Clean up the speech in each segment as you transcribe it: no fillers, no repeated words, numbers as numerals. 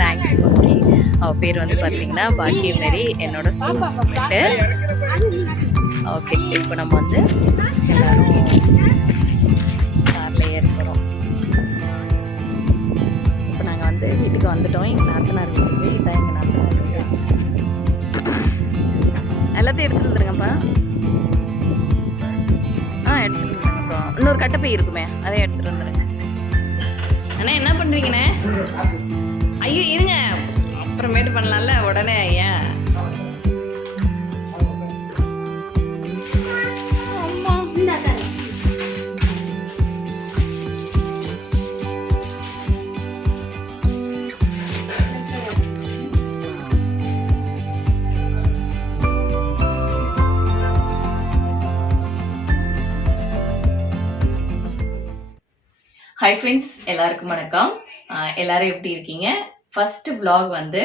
Thanks okay. அவள் பேர் வந்து பார்த்தீங்கன்னா பாக்கியமேரி, என்னோட ஸ்கூல் மேட்டு. ஓகே, இப்போ நம்ம வந்து எல்லோரும் காரில் ஏற போகிறோம். இப்போ நாங்கள் வந்து வீட்டுக்கு வந்துட்டோம், எங்கள் நாத்தனார் வீட்டுக்கு. இதான் எங்கள் நாத்தனார் வீடு. எல்லாத்தையும் எடுத்துகிட்டு வந்துருங்கப்பா. எடுத்துகிட்டு வந்துருங்க. அப்புறம் இன்னொரு கட்டப்பை இருக்குமே, அதையும் எடுத்துகிட்டு வந்துடுங்க. அண்ணா என்ன பண்ணுறீங்கண்ணே? ஐயோ இருங்க, அப்புறமேட்டு பண்ணலாம்ல, உடனே ஏன்? ஹாய் ஃப்ரெண்ட்ஸ், எல்லாருக்கும் வணக்கம். எல்லாரும் எப்படி இருக்கீங்க? ஃபர்ஸ்ட் vlog வந்து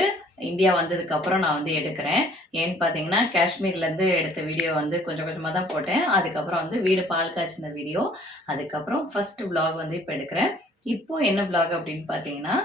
இந்தியா வந்ததுக்கப்புறம் நான் வந்து எடுக்கிறேன். ஏன்னு பார்த்தீங்கன்னா, காஷ்மீர்லேருந்து எடுத்த வீடியோ வந்து கொஞ்சம் கொஞ்சமாக தான் போட்டேன். அதுக்கப்புறம் வந்து வீடு பால் காய்ச்சின வீடியோ, அதுக்கப்புறம் ஃபர்ஸ்ட் vlog வந்து இப்போ எடுக்கிறேன். இப்போ என்ன vlog அப்படின்னு பார்த்தீங்கன்னா,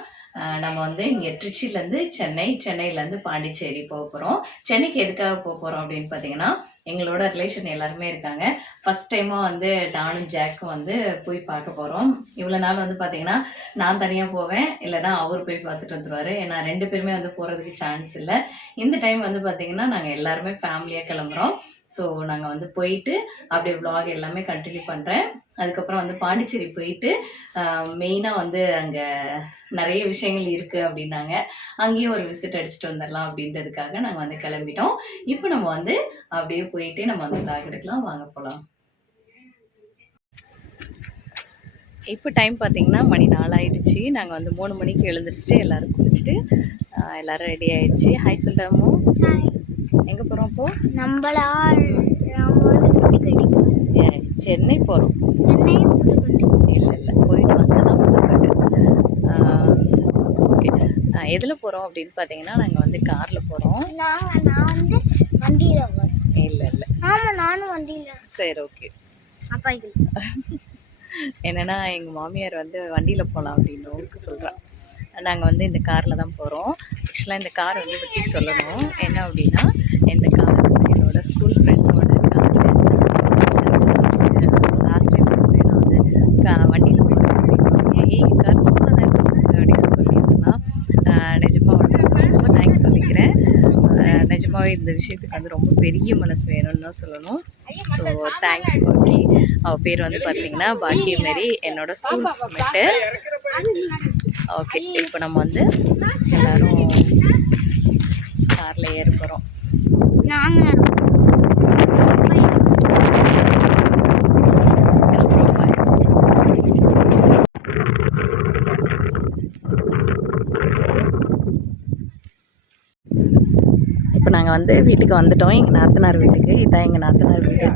நம்ம வந்து இங்கே ட்ரிச்சிலேருந்து சென்னை, சென்னையிலேருந்து பாண்டிச்சேரி போக போகிறோம். சென்னைக்கு எதுக்காக போக போகிறோம் அப்படின்னு பார்த்தீங்கன்னா, எங்களோட ரிலேஷன் எல்லாருமே இருக்காங்க. ஃபர்ஸ்ட் டைமாக வந்து நானும் ஜாக்கும் வந்து போய் பார்க்க போகிறோம். இவ்வளோ நாள் வந்து பார்த்தீங்கன்னா, நான் தனியாக போவேன், இல்லைனா அவர் போய் பார்த்துட்டு வந்துடுவார். ஏன்னா 2 பேருமே வந்து போகிறதுக்கு சான்ஸ் இல்லை. இந்த டைம் வந்து பார்த்தீங்கன்னா, நாங்கள் எல்லாருமே ஃபேமிலியாக கிளம்புறோம். ஸோ நாங்கள் வந்து போயிட்டு அப்படியே vlog எல்லாமே கண்டினியூ பண்ணுறேன். அதுக்கப்புறம் வந்து பாண்டிச்சேரி போயிட்டு மெயினாக வந்து அங்கே நிறைய விஷயங்கள் இருக்குது அப்படின்னாங்க. அங்கேயும் ஒரு விசிட் அடிச்சுட்டு வந்துடலாம் அப்படின்றதுக்காக நாங்கள் வந்து கிளம்பிட்டோம். இப்போ நம்ம வந்து அப்படியே போயிட்டு நம்ம வந்து vlog எடுக்கலாம், வாங்க போகலாம். இப்போ டைம் பார்த்தீங்கன்னா மணி 4 ஆயிடுச்சு. நாங்கள் வந்து 3 மணிக்கு எழுந்திரிச்சிட்டு எல்லோரும் குளிச்சுட்டு எல்லோரும் ரெடி ஆகிடுச்சு. ஹாய் சொல்லிட்டாமோ. எங்கே போகிறோம் இப்போ? நம்மளா சென்னை போகிறோம். சென்னை இல்லை போயிட்டு வந்து தான் புதுக்கோட்டை. ஓகே, எதில் போகிறோம் அப்படின்னு பார்த்தீங்கன்னா, நாங்கள் வந்து காரில் போகிறோம். நான் வந்து வண்டியில் போகிறேன். இல்லை ஆமாம், நானும் வண்டியில். சரி ஓகே. அப்பா இது என்னென்னா எங்கள் மாமியார் வந்து வண்டியில் போகலாம் அப்படின்னு சொல்கிறேன். நாங்கள் வந்து இந்த காரில் தான் போகிறோம். ஆக்சுவலாக இந்த கார் வந்து பற்றி சொல்லணும். என்ன அப்படின்னா, இந்த கார் வந்து என்னோடய ஸ்கூல் ஃப்ரெண்டோட கார். லாஸ்ட் டைம் வந்து நான் வந்து வண்டியில் போகிறேன் அப்படின்னு கார் சூப்பராக தான் இருக்குது அப்படின்னு சொல்லி சொன்னால், நிஜமாக ரொம்ப தேங்க்ஸ் சொல்லிக்கிறேன். நிஜமாகவே இந்த விஷயத்துக்கு வந்து ரொம்ப பெரிய மனசு வேணும்னு தான் சொல்லணும். So thanks okay. அவள் பேர் வந்து பார்த்தீங்கன்னா பாக்கியமேரி, என்னோடய ஸ்கூல் மேட்டு. ஓகே, இப்போ நம்ம வந்து எல்லோரும் காரில் ஏற போகிறோம். இப்போ நாங்கள் வந்து வீட்டுக்கு வந்துட்டோம், எங்கள் நாத்தனார் வீட்டுக்கு. இதான் எங்கள் நாத்தனார் வீடு.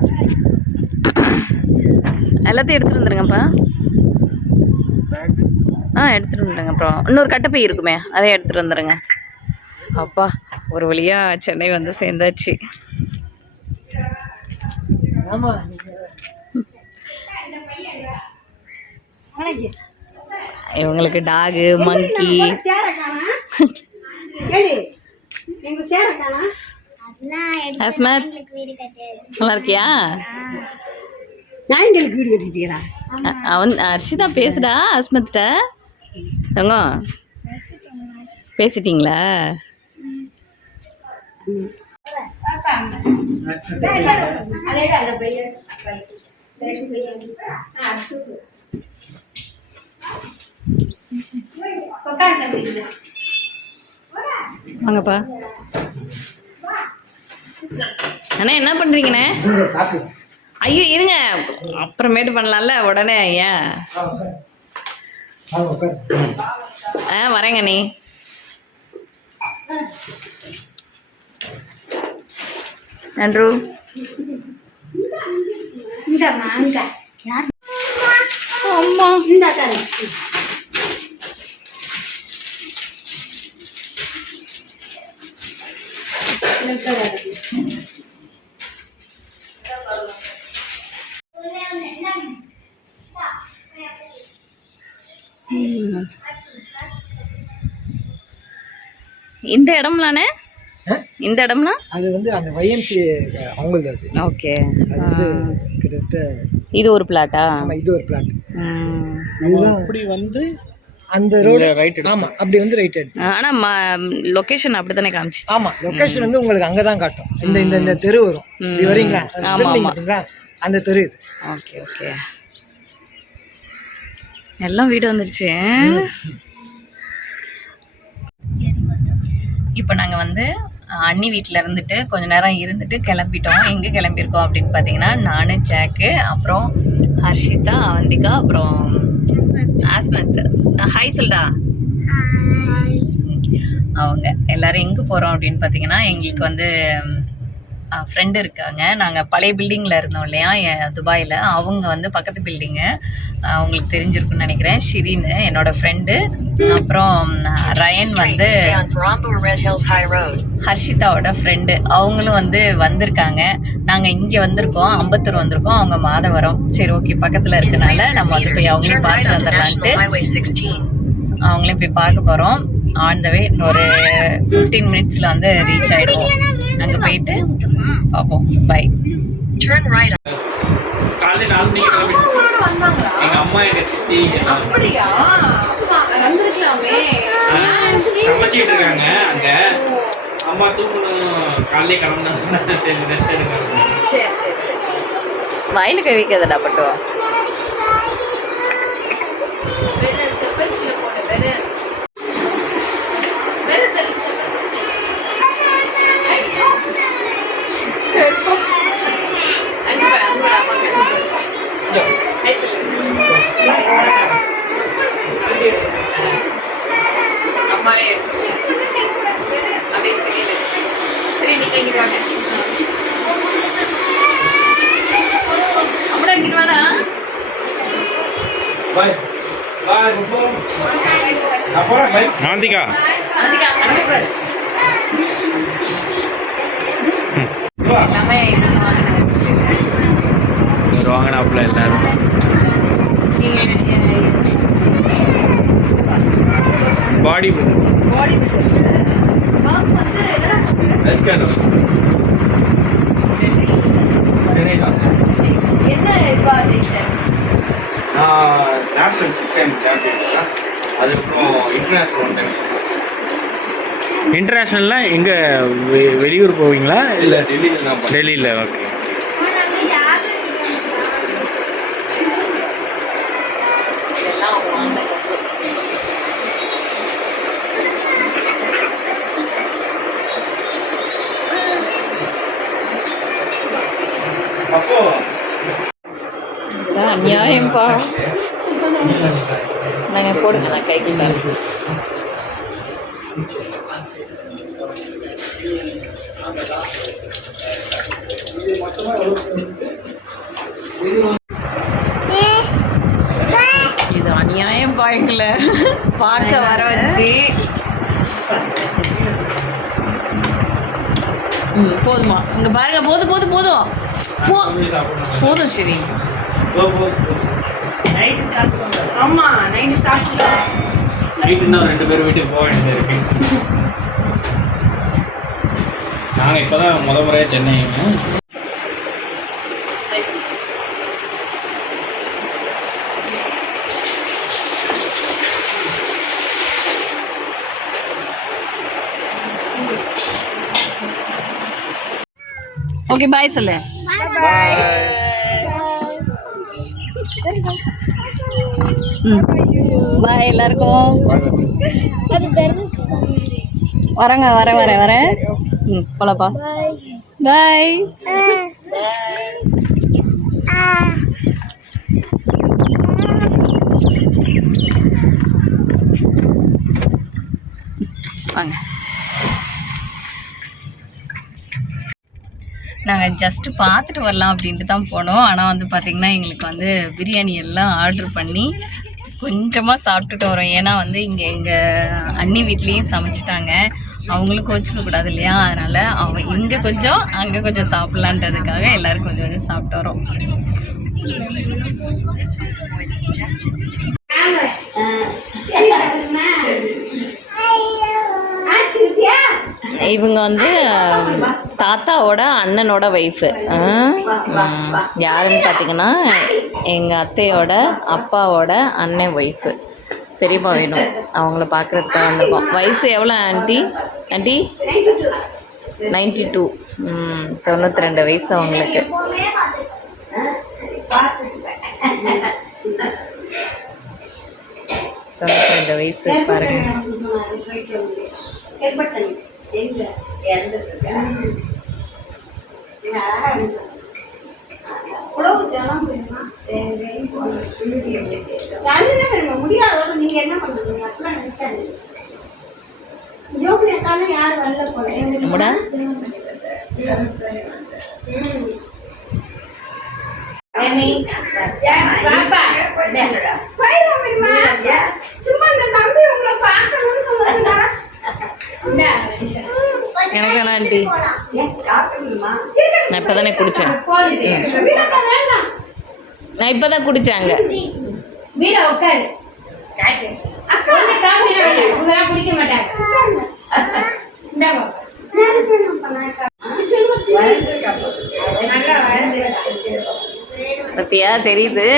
எல்லாத்தையும் எடுத்துகிட்டு வந்துடுங்கப்பா. எடுத்துகிட்டு வந்துடுங்க. அப்புறம் இன்னொரு கட்டப்பை இருக்குமே, அதையும் எடுத்துகிட்டு வந்துடுங்க. அப்பா, ஒரு வழியாக சென்னை வந்து சேர்ந்தாச்சு. இவங்களுக்கு டாகு, மங்கி. நல்லா இருக்கியா? நாய்களுக்கு வீடு கட்டிட்டீங்களா? அவன் அர்ஷிதா பேசுடா. அஸ்மத்கிட்ட தங்கம் பேசிட்டீங்களா? வாங்கப்பா. அண்ணா என்ன பண்ணுறீங்கண்ணே? ஐயோ இருங்க, அப்புறமேட்டு பண்ணலாம்ல, உடனே ஏன்? வரேங்க நீ. நன்று அம்மா இந்த இடம்லானே இந்த இடம்னா அது வந்து அந்த YMC அவங்களது அது. ஓகே. அது வந்து கிட்டத்தட்ட இது ஒரு பிளாட்டா? ஆமா, இது ஒரு பிளாட். இதுதான் அப்படி வந்து அந்த ரோடு ரைட். ஆமா, அப்படி வந்து ரைட் எடுத்து. ஆனா லொகேஷன் அப்படிதானே காமிச்சு. ஆமா, லொகேஷன் வந்து உங்களுக்கு அங்க தான் காட்டும். இந்த இந்த இந்த தெரு வரும். இப்படி வரீங்களா? பாத்தீங்களா? அந்த தெரு இது. Okay okay. எல்லாம் வீடு வந்துருச்சு. இப்போ நாங்கள் வந்து அண்ணி வீட்டில் இருந்துட்டு கொஞ்ச நேரம் இருந்துட்டு கிளம்பிட்டோம். எங்கே கிளம்பியிருக்கோம் அப்படின்னு பார்த்தீங்கன்னா, நான், ஜாக்கு, அப்புறம் ஹர்ஷிதா, அவந்திகா, அப்புறம் ஆஸ்மத். ஹாய் சொல்டா. அவங்க எல்லாரும் எங்கே போகிறோம் அப்படின்னு பார்த்தீங்கன்னா, எங்களுக்கு வந்து ஃப்ரெண்டு இருக்காங்க. நாங்கள் பழைய பில்டிங்கில் இருந்தோம் இல்லையா துபாயில். அவங்க வந்து பக்கத்து பில்டிங்கு, உங்களுக்கு தெரிஞ்சிருக்குன்னு நினைக்கிறேன். ஷிரின்னு என்னோட ஃப்ரெண்டு. அப்புறம் ரயன் வந்து ஹர்ஷிதாவோட ஃப்ரெண்டு. அவங்களும் வந்து வந்திருக்காங்க. நாங்கள் இங்கே வந்திருக்கோம், அம்பத்தூர் வந்திருக்கோம். அவங்க மாதவரம். சரி ஓகே, பக்கத்தில் இருக்கனால நம்ம வந்து போய் அவங்களையும் பார்த்துட்டு வந்துடலான்ட்டு அவங்களையும் போய் பார்க்க போகிறோம். ஆன் த வே ஒரு 15 மினிட்ஸில் வந்து ரீச் ஆகிடுவோம். அங்கே போயிட்டு பார்ப்போம். பை. காலையில் 4 மணிக்கு கிளம்பிட்டு எங்கள் அம்மா எங்கள் சித்தி அப்படியா வந்திருக்கலாமே. சமைச்சிட்டு இருக்காங்க அங்கே. அம்மா தூங்கணும், காலையிலே கிளம்புனாங்க. சரி ரெஸ்ட் எடுக்காங்க. சரி சரி சரி. வாயில் கை வைக்காதடா பட்டு. செப்பல் கீழே போட்டு வேறு அம்மாலே அப்படியே சரி சரி, நீங்க இங்கிட்டு வாங்க. அம்மா இங்கிட்டு வாடா. பாய் பாய் குப்போ. அப்புறம் பாய் ஆந்திகா ஆந்திகா எல்லாமே வாங்கினாப்புல எல்லாரும். பாடி நேஷனல் 6 டைம் சாம்பியன். அதுக்கப்புறம் இன்டர்நேஷ்னல் இன்டர்நேஷ்னல்லாம் எங்கே வெளியூர் போவீங்களா? இல்லை டெல்லியில் தான். டெல்லியில். ஓகே. அப்போ அநியாயம்பா. நாங்கள் போடுங்க, நான் கைக்கு தரேன். இது அநியாயம் பாய்க்கல பார்க்க வர வச்சு. போதுமா? இங்க பாருங்க, போதும் போதும் போதும் போதும். சரி ஆமா, நைட்டு சாப்பிட்டோம். நைட்டு இன்னும் 2 பேர் வீட்டுக்கு போக வேண்டியது இருக்கு. நாங்கள் இப்போ தான் முறையாக சென்னை. ஓகே பாய் சொல்லு. பாய் எல்லாருக்கும். வரங்க வர வர வர. போலப்பா. பாய். வாங்க. நாங்கள் ஜஸ்ட்டு பார்த்துட்டு வரலாம் அப்படின்ட்டு தான் போனோம். ஆனால் வந்து பார்த்திங்கன்னா எங்களுக்கு வந்து பிரியாணி எல்லாம் ஆர்டர் பண்ணி கொஞ்சமாக சாப்பிட்டுட்டு வரோம். ஏன்னா வந்து இங்கே எங்கள் அண்ணி வீட்லேயும் சமைச்சிட்டாங்க. அவங்களும் கோச்சிக்க கூடாது இல்லையா, அதனால் இங்கே கொஞ்சம் அங்கே கொஞ்சம் சாப்பிட்லான்றதுக்காக எல்லோரும் கொஞ்சம் கொஞ்சம் சாப்பிட்டு வரோம். இவங்க வந்து தாத்தாவோட அண்ணனோட ஒய்ஃபு. யாருன்னு பார்த்தீங்கன்னா எங்கள் அத்தையோட அப்பாவோட அண்ணன் ஒய்ஃபு, பெரியம்மா வேணும். அவங்கள பார்க்குறதுக்காக வந்திருக்கோம். வயசு எவ்வளோ ஆண்டி? ஆண்டி 92. 92 வயசு அவங்களுக்கு. இந்த வயசு பாருங்க. நீங்க என்ன பண்றீங்க? யாரு வரல போல எனக்கு வேணா ஆண்டி, நான் இப்பதானே குடிச்சேன். நான் இப்பதான் குடிச்சாங்க. குடிக்க மாட்டாங்க. பத்தியா தெரியுது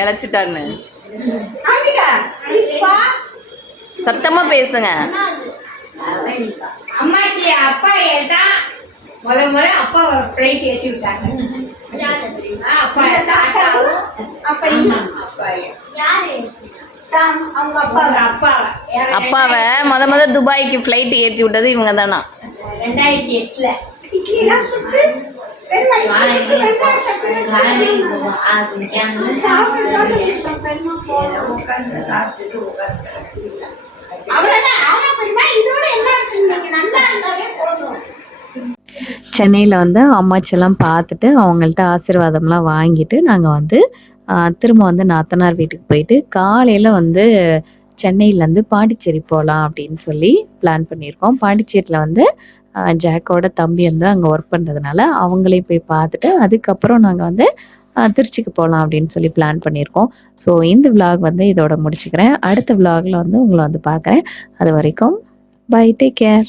இழைச்சிட்டான்னு. சத்தமா பேசுங்க. அம்மாச்சி அப்பா தான் முத அப்பா பிளைட் ஏற்றி விட்டாங்க. அப்பாவை முத துபாய்க்கு ஃப்ளைட் ஏற்றி விட்டது இவங்க தானா? 2008ல. சென்னையில் வந்து அம்மாச்செல்லாம் பார்த்துட்டு அவங்கள்ட்ட ஆசீர்வாதம்லாம் வாங்கிட்டு நாங்கள் வந்து திரும்ப வந்து நாத்தனார் வீட்டுக்கு போயிட்டு காலையில் வந்து சென்னையிலேருந்து பாண்டிச்சேரி போகலாம் அப்படின்னு சொல்லி பிளான் பண்ணியிருக்கோம். பாண்டிச்சேரியில் வந்து ஜாக்கோட தம்பி வந்து அங்கே ஒர்க் பண்ணுறதுனால அவங்களையும் போய் பார்த்துட்டு அதுக்கப்புறம் நாங்கள் வந்து திருச்சிக்கு போகலாம் அப்படின்னு சொல்லி பிளான் பண்ணியிருக்கோம். ஸோ இந்த விலாக் வந்து இதோட முடிச்சுக்கிறேன். அடுத்த விலாகில் வந்து உங்களை வந்து பார்க்குறேன். அது வரைக்கும் பை, டேக் கேர்.